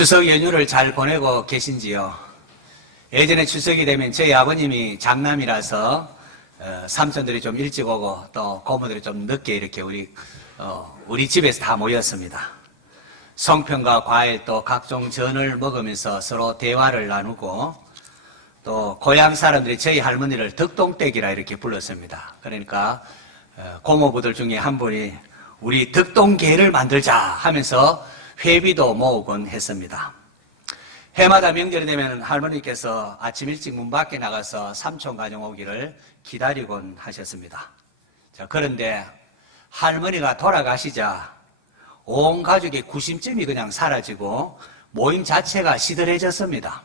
추석 연휴를 잘 보내고 계신지요? 예전에 추석이 되면 저희 아버님이 장남이라서 삼촌들이 좀 일찍 오고 또 고모들이 좀 늦게 이렇게 우리 집에서 다 모였습니다. 송편과 과일 또 각종 전을 먹으면서 서로 대화를 나누고 또 고향 사람들이 저희 할머니를 덕동댁이라 이렇게 불렀습니다. 그러니까 고모부들 중에 한 분이 우리 덕동계를 만들자 하면서 회비도 모으곤 했습니다. 해마다 명절이 되면 할머니께서 아침 일찍 문 밖에 나가서 삼촌 가정 오기를 기다리곤 하셨습니다. 자, 그런데 할머니가 돌아가시자 온 가족의 구심점이 그냥 사라지고 모임 자체가 시들해졌습니다.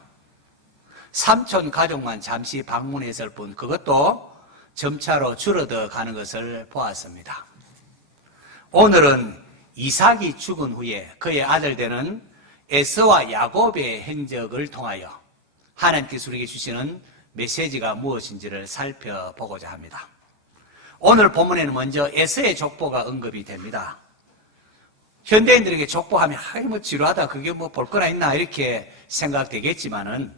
삼촌 가족만 잠시 방문했을 뿐 그것도 점차로 줄어들 가는 것을 보았습니다. 오늘은 이삭이 죽은 후에 그의 아들 되는 에서와 야곱의 행적을 통하여 하나님께서 우리에게 주시는 메시지가 무엇인지를 살펴보고자 합니다. 오늘 본문에는 먼저 에서의 족보가 언급이 됩니다. 현대인들에게 족보하면 뭐 지루하다, 그게 뭐 볼 거나 있나 이렇게 생각되겠지만은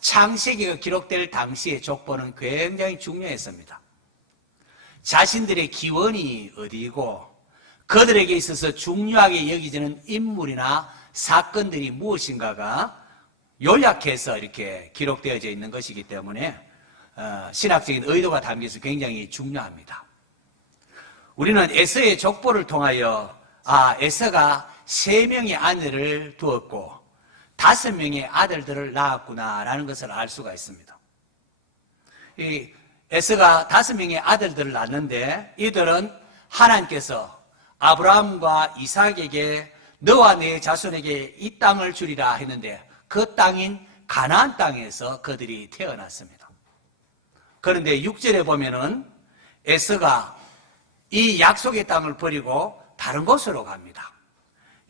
창세기가 기록될 당시의 족보는 굉장히 중요했습니다. 자신들의 기원이 어디이고 그들에게 있어서 중요하게 여기지는 인물이나 사건들이 무엇인가가 요약해서 이렇게 기록되어져 있는 것이기 때문에 신학적인 의도가 담겨서 굉장히 중요합니다. 우리는 에서의 족보를 통하여 에서가 3명의 아내를 두었고 5명의 아들들을 낳았구나라는 것을 알 수가 있습니다. 이 에서가 5명의 아들들을 낳았는데 이들은 하나님께서 아브라함과 이삭에게 너와 네 자손에게 이 땅을 주리라 했는데 그 땅인 가나안 땅에서 그들이 태어났습니다. 그런데 6절에 보면은 에서가 이 약속의 땅을 버리고 다른 곳으로 갑니다.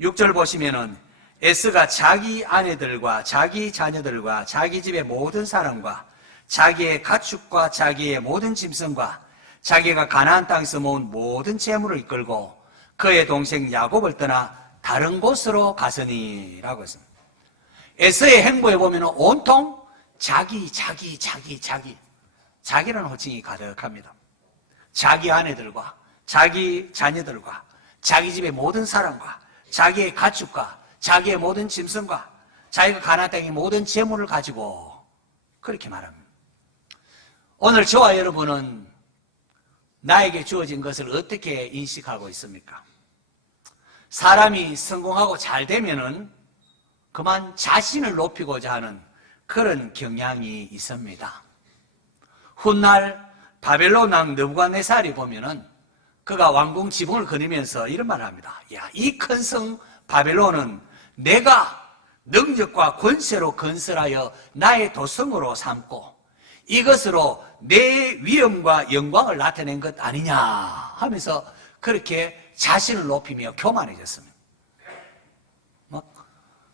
6절 보시면은 에서가 자기 아내들과 자기 자녀들과 자기 집의 모든 사람과 자기의 가축과 자기의 모든 짐승과 자기가 가나안 땅에서 모은 모든 재물을 이끌고 그의 동생 야곱을 떠나 다른 곳으로 가서니라고 했습니다. 에서의 행보에 보면 온통 자기라는 호칭이 가득합니다. 자기 아내들과 자기 자녀들과 자기 집의 모든 사람과 자기의 가축과 자기의 모든 짐승과 자기가 가나안 땅의 모든 재물을 가지고 그렇게 말합니다. 오늘 저와 여러분은 나에게 주어진 것을 어떻게 인식하고 있습니까? 사람이 성공하고 잘 되면은 그만 자신을 높이고자 하는 그런 경향이 있습니다. 훗날 바벨론 왕 느부갓네살이 보면은 그가 왕궁 지붕을 거니면서 이런 말을 합니다. 야, 이 큰 성 바벨론은 내가 능력과 권세로 건설하여 나의 도성으로 삼고 이것으로 내 위엄과 영광을 나타낸 것 아니냐 하면서 그렇게 자신을 높이며 교만해졌습니다.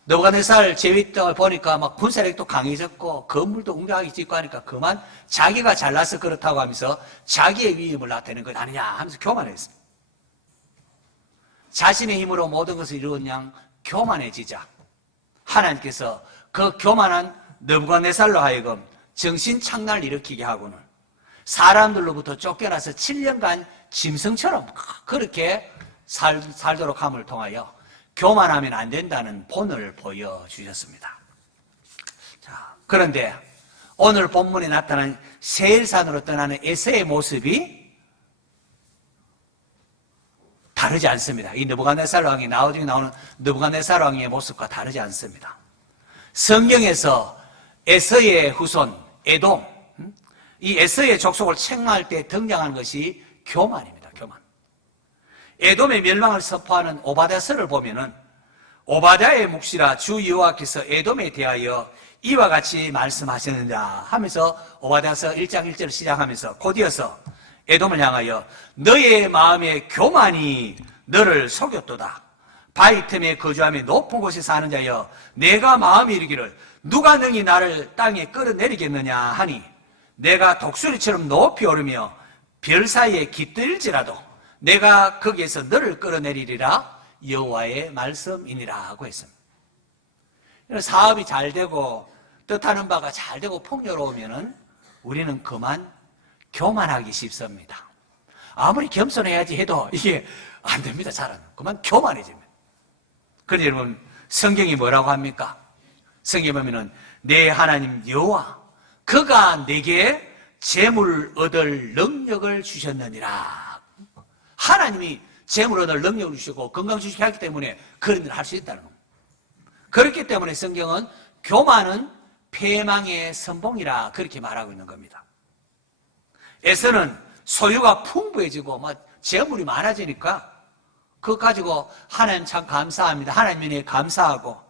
느부갓네살 제위 때 보니까 군사력도 강해졌고 건물도 웅장하게 짓고 하니까 그만 자기가 잘나서 그렇다고 하면서 자기의 위엄을 나타낸 것 아니냐 하면서 교만했습니다. 자신의 힘으로 모든 것을 이루은 양 교만해지자 하나님께서 그 교만한 느부갓네살로 하여금 정신착란을 일으키게 하고는 사람들로부터 쫓겨나서 7년간 짐승처럼 그렇게 살도록 함을 통하여 교만하면 안 된다는 본을 보여주셨습니다. 자, 그런데 오늘 본문에 나타난 세일산으로 떠나는 에서의 모습이 다르지 않습니다. 이 느부갓네살 왕이 나중에 나오는 느부갓네살 왕의 모습과 다르지 않습니다. 성경에서 에서의 후손 에돔, 이 에서의 족속을 책망할 때 등장하는 것이 교만입니다. 교만. 에돔의 멸망을 선포하는 오바댜서를 보면은 오바댜의 묵시라 주 여호와께서 에돔에 대하여 이와 같이 말씀하셨느냐 하면서 오바댜서 1장 1절을 시작하면서 곧이어서 에돔을 향하여 너의 마음의 교만이 너를 속였도다. 바위 틈에 거주하며 높은 곳에 사는 자여 내가 마음이 이르기를 누가 능히 나를 땅에 끌어내리겠느냐 하니 내가 독수리처럼 높이 오르며 별 사이에 깃들일지라도 내가 거기에서 너를 끌어내리리라 여호와의 말씀이니라 하고 했습니다. 사업이 잘 되고 뜻하는 바가 잘 되고 풍요로우면은 우리는 그만 교만하기 쉽습니다. 아무리 겸손해야지 해도 이게 안 됩니다. 잘은 그만 교만해집니다. 그런데 여러분, 성경이 뭐라고 합니까? 성경에 보면은 내 하나님 여호와 그가 내게 재물 얻을 능력을 주셨느니라. 하나님이 재물 얻을 능력을 주시고 건강 주시게 하기 때문에 그런 일을 할 수 있다는 겁니다. 그렇기 때문에 성경은 교만은 패망의 선봉이라 그렇게 말하고 있는 겁니다. 에서는 소유가 풍부해지고 재물이 많아지니까 그거 가지고 하나님 참 감사합니다. 하나님 은혜에 감사하고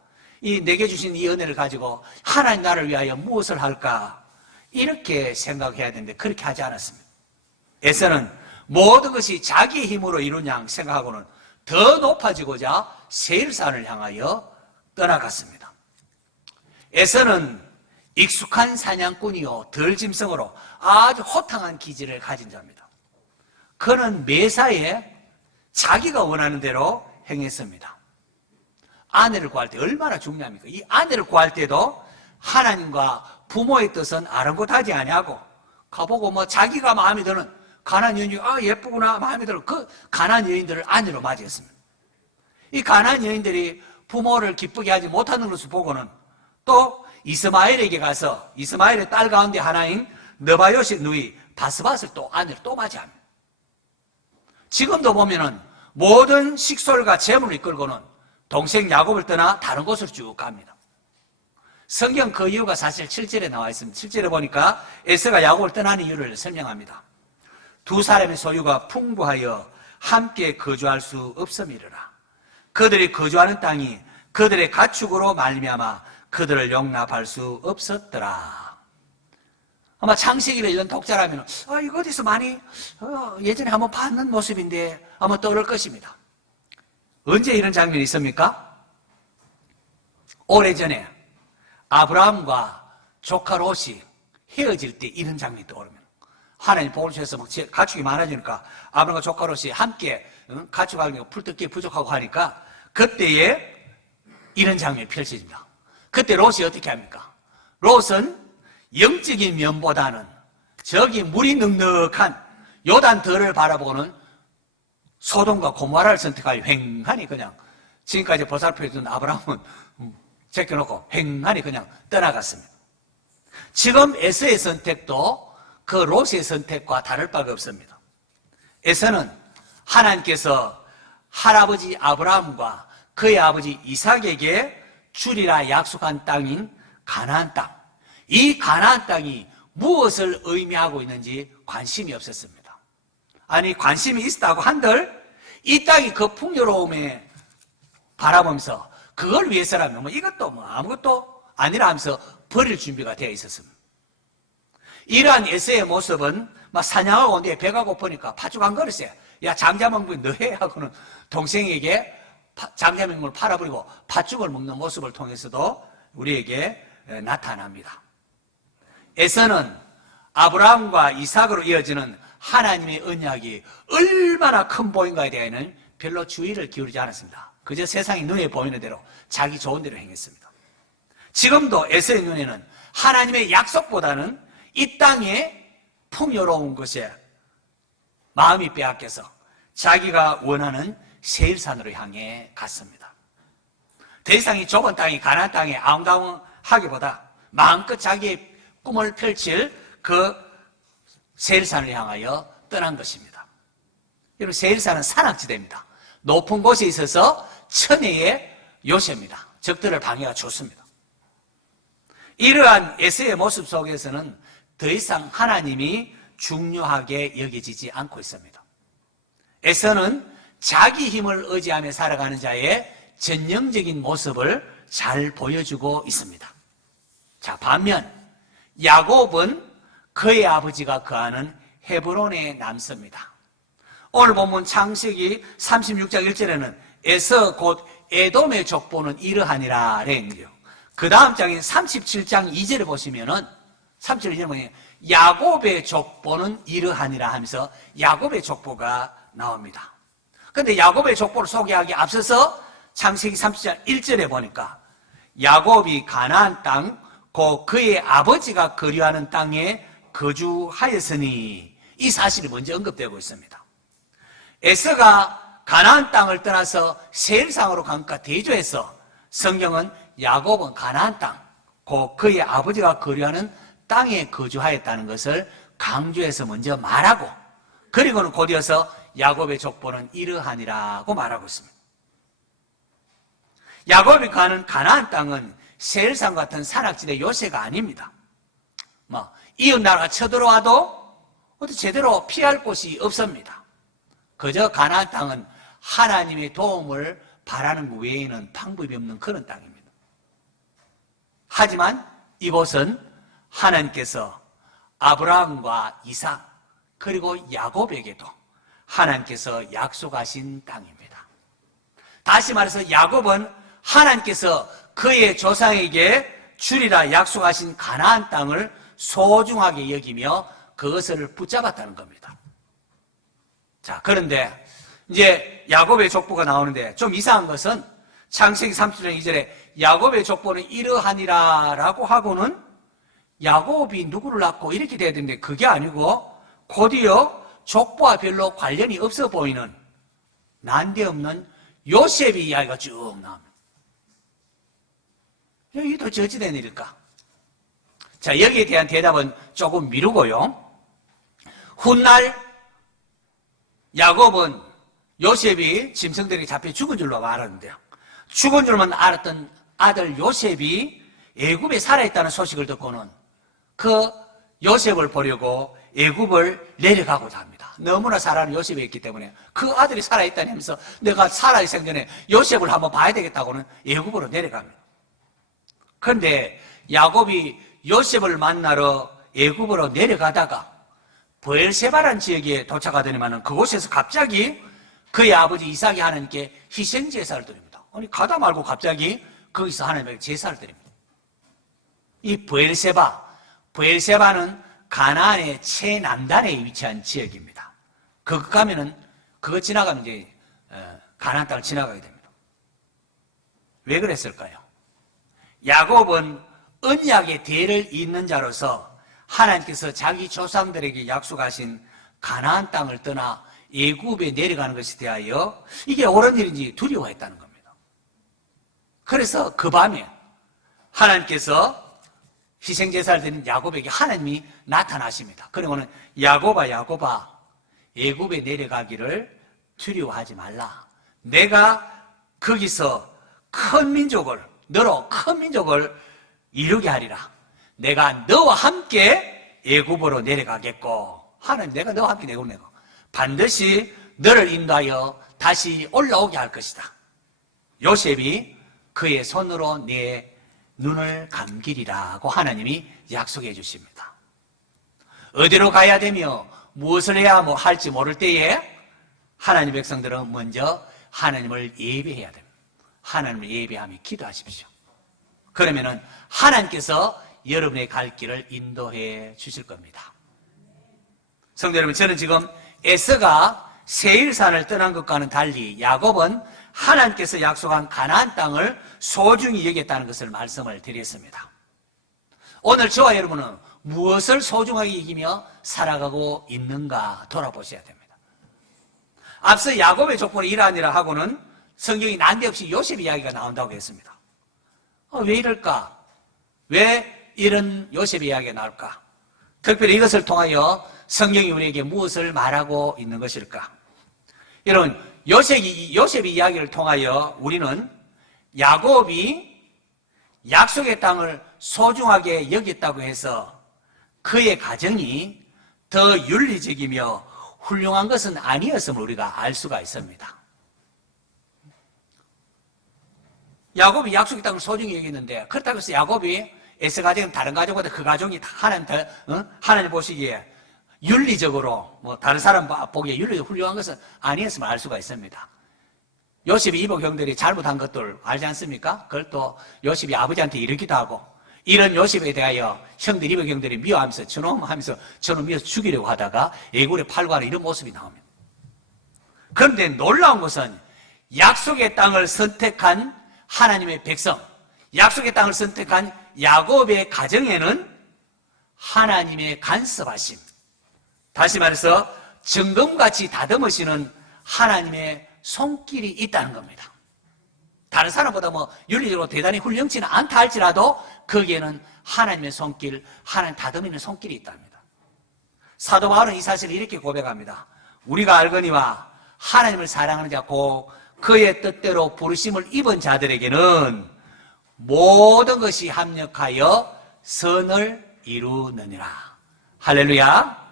이 내게 주신 이 은혜를 가지고 하나님 나를 위하여 무엇을 할까 이렇게 생각해야 되는데 그렇게 하지 않았습니다. 에서는 모든 것이 자기의 힘으로 이룬 양 생각하고는 더 높아지고자 세일산을 향하여 떠나갔습니다. 에서는 익숙한 사냥꾼이요 덜 짐승으로 아주 호탕한 기질을 가진 자입니다. 그는 매사에 자기가 원하는 대로 행했습니다. 아내를 구할 때 얼마나 중요합니까? 이 아내를 구할 때도 하나님과 부모의 뜻은 아랑곳하지 아니하고 가보고 자기가 마음에 드는 가나안 여인이 예쁘구나 마음에 들어 그 가나안 여인들을 아내로 맞이했습니다. 이 가나안 여인들이 부모를 기쁘게 하지 못하는 것을 보고는 또 이스마엘에게 가서 이스마엘의 딸 가운데 하나인 느바요시 누이 바스밧을 또 아내로 또 맞이합니다. 지금도 보면은 모든 식솔과 재물을 이끌고는 동생 야곱을 떠나 다른 곳을 쭉 갑니다. 성경 그 이유가 사실 7절에 나와 있습니다. 7절에 보니까 에서가 야곱을 떠나는 이유를 설명합니다. 두 사람의 소유가 풍부하여 함께 거주할 수 없음이르라. 그들이 거주하는 땅이 그들의 가축으로 말미암아 그들을 용납할 수 없었더라. 아마 창세기를 읽은 독자라면 이거 어디서 많이 예전에 한번 봤는 모습인데 아마 떠오를 것입니다. 언제 이런 장면이 있습니까? 오래전에 아브라함과 조카 롯이 헤어질 때 이런 장면이 떠오릅니다. 하나님 복을 주셔서 가축이 많아지니까 아브라함과 조카 롯이 함께 가축하기가 풀뜯기 부족하고 하니까 그때에 이런 장면이 펼쳐집니다. 그때 롯이 어떻게 합니까? 롯은 영적인 면보다는 저기 물이 넉넉한 요단더를 바라보고는 소돔과 고모라를 선택하여 횡하니 그냥 지금까지 보살펴주던 아브라함은 제껴놓고 횡하니 그냥 떠나갔습니다. 지금 에서의 선택도 그 롯의 선택과 다를 바가 없습니다. 에서는 하나님께서 할아버지 아브라함과 그의 아버지 이삭에게 주리라 약속한 땅인 가나안 땅, 이 가나안 땅이 무엇을 의미하고 있는지 관심이 없었습니다. 아니 관심이 있었다고 한들 이 땅이 그 풍요로움에 바라보면서 그걸 위해서라면 이것도 아무것도 아니라 하면서 버릴 준비가 되어 있었습니다. 이러한 에서의 모습은 사냥하고 온데 배가 고프니까 팥죽 한 그릇에 야 장자먹물 너해 하고는 동생에게 장자먹물을 팔아버리고 팥죽을 먹는 모습을 통해서도 우리에게 나타납니다. 에서는 아브라함과 이삭으로 이어지는 하나님의 언약이 얼마나 큰 보인가에 대해서는 별로 주의를 기울이지 않았습니다. 그저 세상이 눈에 보이는 대로 자기 좋은 대로 행했습니다. 지금도 에서의 눈에는 하나님의 약속보다는 이 땅의 풍요로운 것에 마음이 빼앗겨서 자기가 원하는 세일산으로 향해 갔습니다. 더 이상 이 좁은 땅이 가나안 땅에 아웅다웅하기보다 마음껏 자기의 꿈을 펼칠 그 세일산을 향하여 떠난 것입니다. 여러분 세일산은 산악지대입니다. 높은 곳에 있어서 천혜의 요새입니다. 적들을 방해가 좋습니다. 이러한 에서의 모습 속에서는 더 이상 하나님이 중요하게 여겨지지 않고 있습니다. 에서는 자기 힘을 의지하며 살아가는 자의 전형적인 모습을 잘 보여주고 있습니다. 자, 반면 야곱은 그의 아버지가 거하는 헤브론에 남습니다. 오늘 본문 창세기 36장 1절에는 에서 곧 에돔의 족보는 이러하니라 랭요. 그 다음 장인 37장 2절에 보시면은 37절 뭐예요? 야곱의 족보는 이러하니라 하면서 야곱의 족보가 나옵니다. 그런데 야곱의 족보를 소개하기 앞서서 창세기 37장 1절에 보니까 야곱이 가나안 땅, 그의 아버지가 거류하는 땅에 거주하였으니 이 사실이 먼저 언급되고 있습니다. 에서가 가나안 땅을 떠나서 세일상으로 간과 대조해서 성경은 야곱은 가나안 땅, 그의 아버지가 거류하는 땅에 거주하였다는 것을 강조해서 먼저 말하고, 그리고는 곧이어서 야곱의 족보는 이러하니라고 말하고 있습니다. 야곱이 가는 가나안 땅은 세일산 같은 산악지대 요새가 아닙니다. 이웃 나라가 쳐들어와도 어디 제대로 피할 곳이 없습니다. 그저 가나안 땅은 하나님의 도움을 바라는 것 외에는 방법이 없는 그런 땅입니다. 하지만 이곳은 하나님께서 아브라함과 이삭 그리고 야곱에게도 하나님께서 약속하신 땅입니다. 다시 말해서 야곱은 하나님께서 그의 조상에게 주리라 약속하신 가나안 땅을 소중하게 여기며 그것을 붙잡았다는 겁니다. 자, 그런데 이제 야곱의 족보가 나오는데 좀 이상한 것은 창세기 37장 2절에 야곱의 족보는 이러하니라 라고 하고는 야곱이 누구를 낳고 이렇게 돼야 되는데 그게 아니고 곧이어 족보와 별로 관련이 없어 보이는 난데없는 요셉의 이야기가 쭉 나옵니다. 여기 또 저지된 일일까? 자, 여기에 대한 대답은 조금 미루고요. 훗날 야곱은 요셉이 짐승들에게 잡혀 죽은 줄로 알았는데요. 죽은 줄만 알았던 아들 요셉이 애굽에 살아있다는 소식을 듣고는 그 요셉을 보려고 애굽을 내려가고자 합니다. 너무나 사랑하는 요셉이 있기 때문에 그 아들이 살아있다니 하면서 내가 살아있기 전에 요셉을 한번 봐야 되겠다고는 애굽으로 내려갑니다. 그런데 야곱이 요셉을 만나러 애굽으로 내려가다가 브엘세바라는 지역에 도착하더니만은 그곳에서 갑자기 그의 아버지 이삭이 하나님께 희생 제사를 드립니다. 아니 가다 말고 갑자기 거기서 하나님께 제사를 드립니다. 이 브엘세바는 가나안의 최남단에 위치한 지역입니다. 그거 지나가면 이제 가나안 땅을 지나가게 됩니다. 왜 그랬을까요? 야곱은 언약의 대를 잇는 자로서 하나님께서 자기 조상들에게 약속하신 가나안 땅을 떠나 애굽에 내려가는 것에 대하여 이게 옳은 일인지 두려워했다는 겁니다. 그래서 그 밤에 하나님께서 희생제사를 드린 야곱에게 하나님이 나타나십니다. 그리고는 야곱아 애굽에 내려가기를 두려워하지 말라. 내가 거기서 너로 큰 민족을 이루게 하리라. 내가 너와 함께 애굽으로 내려가겠고, 하나님 내가 너와 함께 내고 반드시 너를 인도하여 다시 올라오게 할 것이다. 요셉이 그의 손으로 내 눈을 감기리라고 하나님이 약속해 주십니다. 어디로 가야 되며 무엇을 해야 할지 모를 때에 하나님 백성들은 먼저 하나님을 예배해야 됩니다. 하나님을 예배하며 기도하십시오. 그러면은 하나님께서 여러분의 갈 길을 인도해 주실 겁니다. 성도 여러분, 저는 지금 에서가 세일산을 떠난 것과는 달리 야곱은 하나님께서 약속한 가나안 땅을 소중히 여겼다는 것을 말씀을 드렸습니다. 오늘 저와 여러분은 무엇을 소중하게 여기며 살아가고 있는가 돌아보셔야 됩니다. 앞서 야곱의 족보는 이러하니라 하고는 성경이 난데없이 요셉 이야기가 나온다고 했습니다. 왜 이럴까? 왜 이런 요셉 이야기가 나올까? 특별히 이것을 통하여 성경이 우리에게 무엇을 말하고 있는 것일까? 여러분, 요셉의 이야기를 통하여 우리는 야곱이 약속의 땅을 소중하게 여겼다고 해서 그의 가정이 더 윤리적이며 훌륭한 것은 아니었음을 우리가 알 수가 있습니다. 야곱이 약속의 땅을 소중히 여겼는데 그렇다고 해서 야곱이 에서 가정은 다른 가족보다 그 가족이 하나님 보시기에 윤리적으로 다른 사람 보기에 윤리적으로 훌륭한 것은 아니었음을 알 수가 있습니다. 요셉이 이복 형들이 잘못한 것들 알지 않습니까? 그걸 또 요셉이 아버지한테 이르기도 하고, 이런 요셉에 대하여 형들 이복 형들이 미워하면서 저놈 미워서 죽이려고 하다가 애굽에 팔고 하는 이런 모습이 나옵니다. 그런데 놀라운 것은 약속의 땅을 선택한 하나님의 백성, 약속의 땅을 선택한 야곱의 가정에는 하나님의 간섭하심, 다시 말해서 정금같이 다듬으시는 하나님의 손길이 있다는 겁니다. 다른 사람보다 윤리적으로 대단히 훌륭치는 않다 할지라도 거기에는 하나님의 손길, 하나님 다듬이는 손길이 있답니다. 사도 바울은 이 사실을 이렇게 고백합니다. 우리가 알거니와 하나님을 사랑하는 자고 그의 뜻대로 부르심을 입은 자들에게는 모든 것이 합력하여 선을 이루느니라. 할렐루야.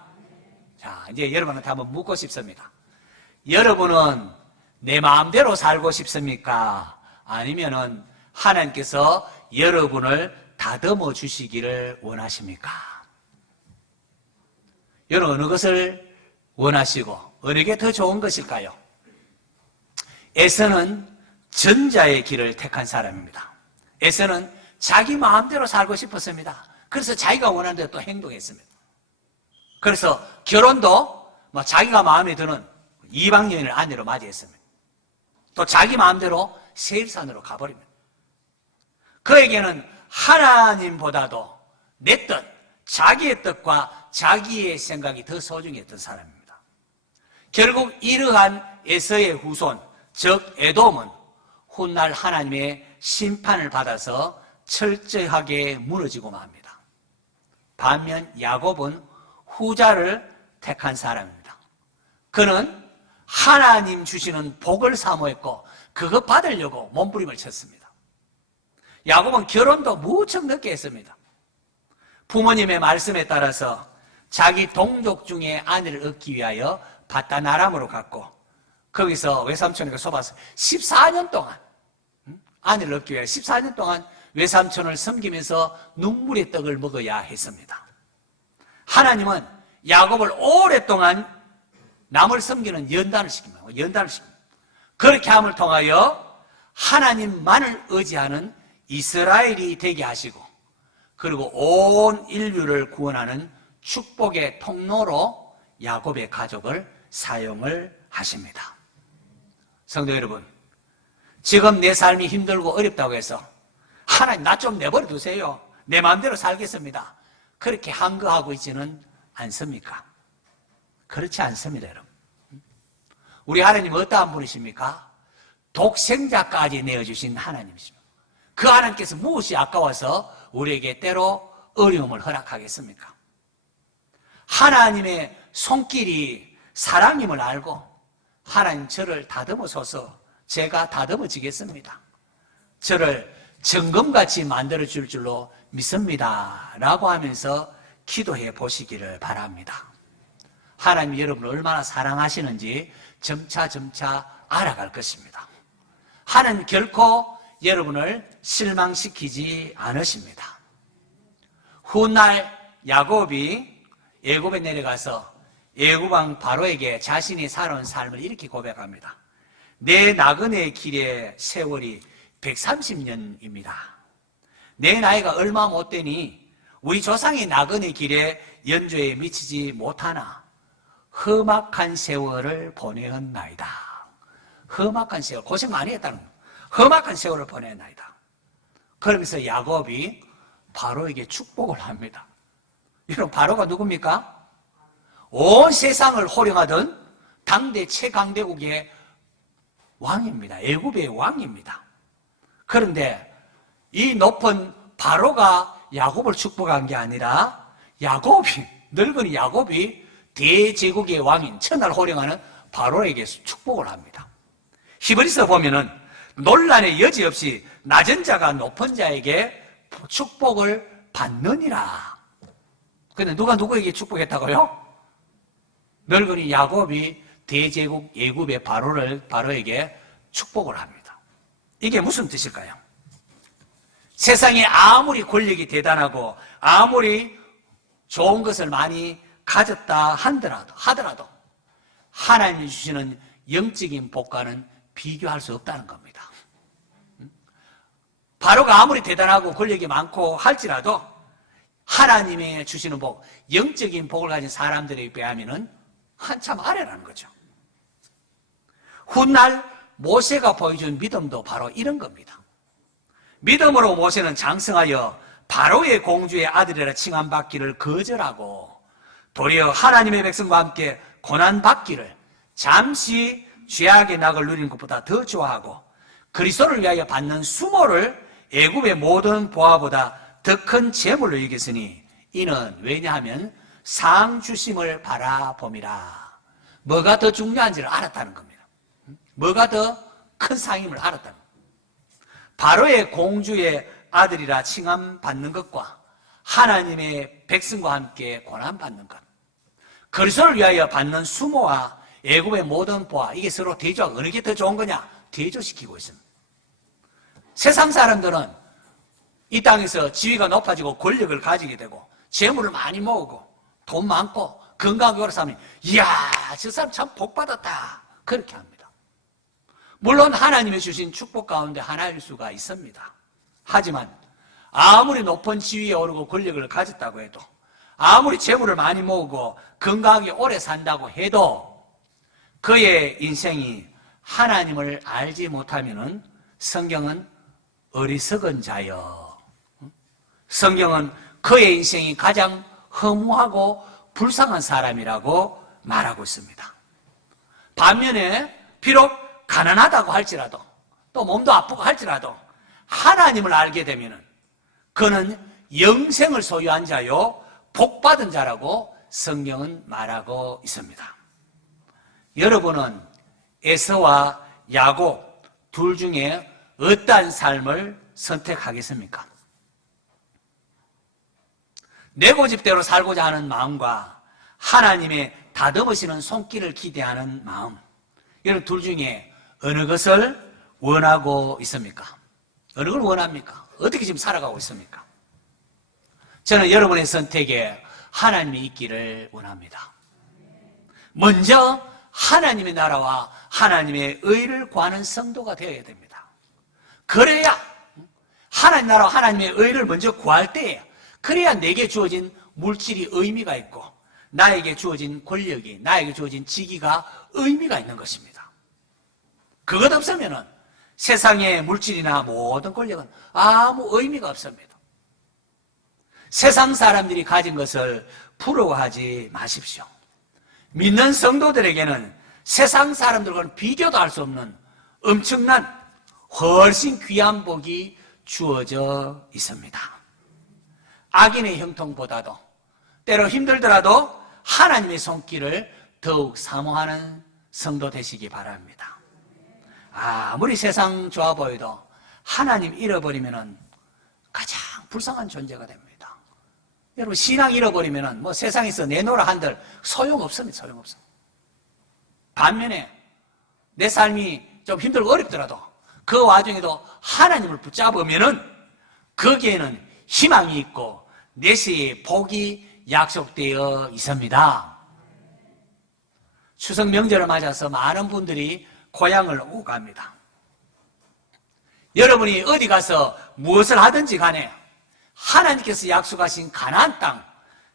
자, 이제 여러분한테 한번 묻고 싶습니다. 여러분은 내 마음대로 살고 싶습니까? 아니면은 하나님께서 여러분을 다듬어 주시기를 원하십니까? 여러분 어느 것을 원하시고 어느 게 더 좋은 것일까요? 에서는 전자의 길을 택한 사람입니다. 에서는 자기 마음대로 살고 싶었습니다. 그래서 자기가 원하는 대로 또 행동했습니다. 그래서 결혼도 자기가 마음에 드는 이방 여인을 아내로 맞이했습니다. 또 자기 마음대로 세일산으로 가버립니다. 그에게는 하나님보다도 내 뜻, 자기의 뜻과 자기의 생각이 더 소중했던 사람입니다. 결국 이러한 에서의 후손, 즉 에돔은 훗날 하나님의 심판을 받아서 철저하게 무너지고 맙니다. 반면 야곱은 후자를 택한 사람입니다. 그는 하나님 주시는 복을 사모했고 그것 받으려고 몸부림을 쳤습니다. 야곱은 결혼도 무척 늦게 했습니다. 부모님의 말씀에 따라서 자기 동족 중에 아내를 얻기 위하여 바다나람으로 갔고 거기서 외삼촌에게 속아서 14년 동안 아내를 얻기 위해 14년 동안 외삼촌을 섬기면서 눈물의 떡을 먹어야 했습니다. 하나님은 야곱을 오랫동안 남을 섬기는 연단을 시킵니다. 그렇게 함을 통하여 하나님만을 의지하는 이스라엘이 되게 하시고 그리고 온 인류를 구원하는 축복의 통로로 야곱의 가족을 사용을 하십니다. 성도 여러분, 지금 내 삶이 힘들고 어렵다고 해서 하나님 나 좀 내버려 두세요. 내 마음대로 살겠습니다. 그렇게 한거하고 있지는 않습니까? 그렇지 않습니다, 여러분. 우리 하나님은 어떠한 분이십니까? 독생자까지 내어주신 하나님이십니다. 그 하나님께서 무엇이 아까워서 우리에게 때로 어려움을 허락하겠습니까? 하나님의 손길이 사랑임을 알고 하나님 저를 다듬어서서 제가 다듬어지겠습니다. 저를 정금같이 만들어줄 줄로 믿습니다. 라고 하면서 기도해 보시기를 바랍니다. 하나님이 여러분을 얼마나 사랑하시는지 점차 알아갈 것입니다. 하나님 결코 여러분을 실망시키지 않으십니다. 훗날 야곱이 애굽에 내려가서 애굽왕 바로에게 자신이 살아온 삶을 이렇게 고백합니다. 내 나그네의 길의 세월이 130년입니다. 내 나이가 얼마 못 되니 우리 조상의 나그네 길에 연조에 미치지 못하나 험악한 세월을 보내었나이다. 험악한 세월, 고생 많이 했다는 거예요. 험악한 세월을 보내었나이다. 그러면서 야곱이 바로에게 축복을 합니다. 여러분, 바로가 누굽니까? 온 세상을 호령하던 당대 최강대국의 왕입니다. 애굽의 왕입니다. 그런데 이 높은 바로가 야곱을 축복한 게 아니라 늙은이 야곱이 대제국의 왕인 천하를 호령하는 바로에게 축복을 합니다. 히브리서 보면은 논란의 여지 없이 낮은 자가 높은 자에게 축복을 받느니라. 근데 누가 누구에게 축복했다고요? 늙은이 야곱이 대제국 애굽의 바로에게 축복을 합니다. 이게 무슨 뜻일까요? 세상에 아무리 권력이 대단하고 아무리 좋은 것을 많이 가졌다 하더라도 하나님이 주시는 영적인 복과는 비교할 수 없다는 겁니다. 바로가 아무리 대단하고 권력이 많고 할지라도 하나님이 주시는 복, 영적인 복을 가진 사람들에 비하면 한참 아래라는 거죠. 훗날 모세가 보여준 믿음도 바로 이런 겁니다. 믿음으로 모세는 장성하여 바로의 공주의 아들이라 칭함받기를 거절하고 도리어 하나님의 백성과 함께 고난받기를 잠시 죄악의 낙을 누리는 것보다 더 좋아하고 그리스도를 위하여 받는 수모를 애굽의 모든 보화보다 더 큰 재물로 여겼으니 이는 왜냐하면 상 주심을 바라봄이라. 뭐가 더 중요한지를 알았다는 겁니다. 뭐가 더 큰 상임을 알았다는 겁니다. 바로의 공주의 아들이라 칭함받는 것과 하나님의 백성과 함께 고난받는 것, 그리스도를 위하여 받는 수모와 애굽의 모든 보화, 이게 서로 대조하고 어느 게 더 좋은 거냐? 대조시키고 있습니다. 세상 사람들은 이 땅에서 지위가 높아지고 권력을 가지게 되고 재물을 많이 모으고 돈 많고 건강하게 오래 살면 이야, 저 사람 참 복받았다, 그렇게 합니다. 물론 하나님이 주신 축복 가운데 하나일 수가 있습니다. 하지만 아무리 높은 지위에 오르고 권력을 가졌다고 해도, 아무리 재물을 많이 모으고 건강하게 오래 산다고 해도 그의 인생이 하나님을 알지 못하면은 성경은 어리석은 자여, 성경은 그의 인생이 가장 허무하고 불쌍한 사람이라고 말하고 있습니다. 반면에 비록 가난하다고 할지라도 또 몸도 아프고 할지라도 하나님을 알게 되면은 그는 영생을 소유한 자요 복받은 자라고 성경은 말하고 있습니다. 여러분은 에서와 야곱 둘 중에 어떠한 삶을 선택하겠습니까? 내 고집대로 살고자 하는 마음과 하나님의 다듬으시는 손길을 기대하는 마음, 여러분 둘 중에 어느 것을 원하고 있습니까? 어느 걸 원합니까? 어떻게 지금 살아가고 있습니까? 저는 여러분의 선택에 하나님이 있기를 원합니다. 먼저 하나님의 나라와 하나님의 의를 구하는 성도가 되어야 됩니다. 그래야 하나님 나라와 하나님의 의를 먼저 구할 때에, 그래야 내게 주어진 물질이 의미가 있고 나에게 주어진 권력이, 나에게 주어진 직위가 의미가 있는 것입니다. 그것 없으면은 세상의 물질이나 모든 권력은 아무 의미가 없습니다. 세상 사람들이 가진 것을 부러워하지 마십시오. 믿는 성도들에게는 세상 사람들과는 비교도 할 수 없는 엄청난 훨씬 귀한 복이 주어져 있습니다. 악인의 형통보다도 때로 힘들더라도 하나님의 손길을 더욱 사모하는 성도 되시기 바랍니다. 아무리 세상 좋아 보여도 하나님 잃어버리면 가장 불쌍한 존재가 됩니다. 여러분 신앙 잃어버리면 뭐 세상에서 내놓으라 한들 소용없습니다. 소용없습니다. 반면에 내 삶이 좀 힘들고 어렵더라도 그 와중에도 하나님을 붙잡으면 거기에는 희망이 있고 내세의 복이 약속되어 있습니다. 추석 명절을 맞아서 많은 분들이 고향을 오고 갑니다. 여러분이 어디 가서 무엇을 하든지 간에 하나님께서 약속하신 가나안 땅,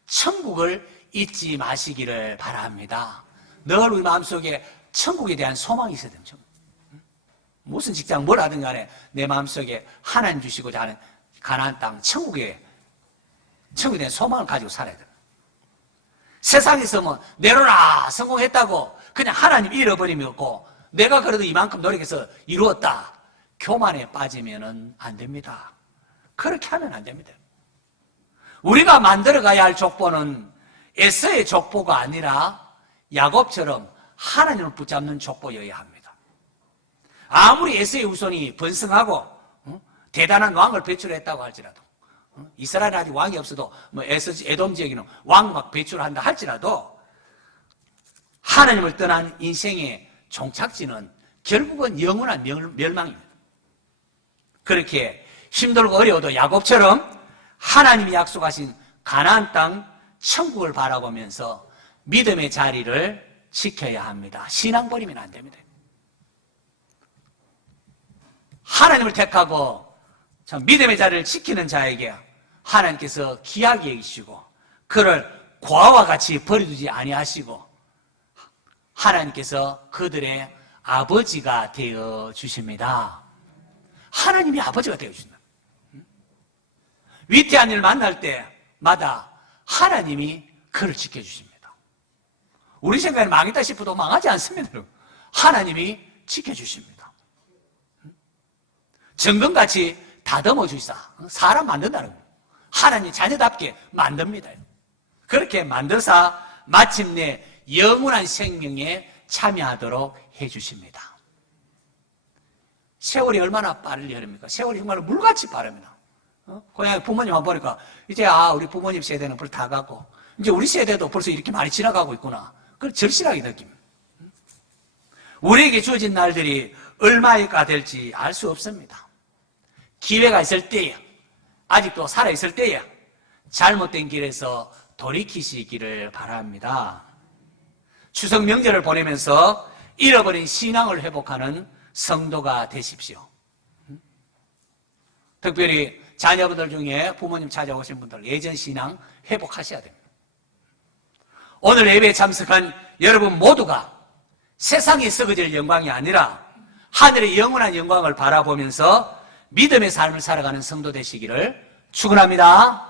천국을 잊지 마시기를 바랍니다. 늘 우리 마음속에 천국에 대한 소망이 있어야 됩니다. 무슨 직장 뭘 하든 간에 내 마음속에 하나님 주시고자 하는 가나안 땅, 천국에 대한 소망을 가지고 살아야 됩니다. 세상에서 뭐 내려라 성공했다고 그냥 하나님 잃어버리면 없고 내가 그래도 이만큼 노력해서 이루었다, 교만에 빠지면 안 됩니다. 그렇게 하면 안 됩니다. 우리가 만들어가야 할 족보는 에서의 족보가 아니라 야곱처럼 하나님을 붙잡는 족보여야 합니다. 아무리 에서의 후손이 번성하고 대단한 왕을 배출했다고 할지라도, 이스라엘에 아직 왕이 없어도 뭐 에돔 지역에는 왕 막 배출한다 할지라도 하나님을 떠난 인생의 종착지는 결국은 영원한 멸망입니다. 그렇게 힘들고 어려워도 야곱처럼 하나님이 약속하신 가나안 땅 천국을 바라보면서 믿음의 자리를 지켜야 합니다. 신앙 버리면 안 됩니다. 하나님을 택하고 참 믿음의 자리를 지키는 자에게 하나님께서 귀하게 여기시고 그를 고아와 같이 버려두지 아니하시고 하나님께서 그들의 아버지가 되어 주십니다. 하나님이 아버지가 되어 주신다. 위태한 일 만날 때마다 하나님이 그를 지켜주십니다. 우리 생각에는 망했다 싶어도 망하지 않습니다. 하나님이 지켜주십니다. 정금같이 다듬어 주시사 사람 만든다는 거예요. 하나님 자녀답게 만듭니다. 그렇게 만들사 마침내 영원한 생명에 참여하도록 해주십니다. 세월이 얼마나 빠르게 흐릅니까? 세월이 정말 물같이 빠릅니다. 고향에 부모님만 보니까 이제 우리 부모님 세대는 벌써 다 가고 이제 우리 세대도 벌써 이렇게 많이 지나가고 있구나. 그걸 절실하게 느낍니다. 우리에게 주어진 날들이 얼마가 될지 알 수 없습니다. 기회가 있을 때에, 아직도 살아있을 때에 잘못된 길에서 돌이키시기를 바랍니다. 추석 명절을 보내면서 잃어버린 신앙을 회복하는 성도가 되십시오. 특별히 자녀분들 중에 부모님 찾아오신 분들 예전 신앙 회복하셔야 됩니다. 오늘 예배에 참석한 여러분 모두가 세상에 썩어질 영광이 아니라 하늘의 영원한 영광을 바라보면서 믿음의 삶을 살아가는 성도 되시기를 축원합니다.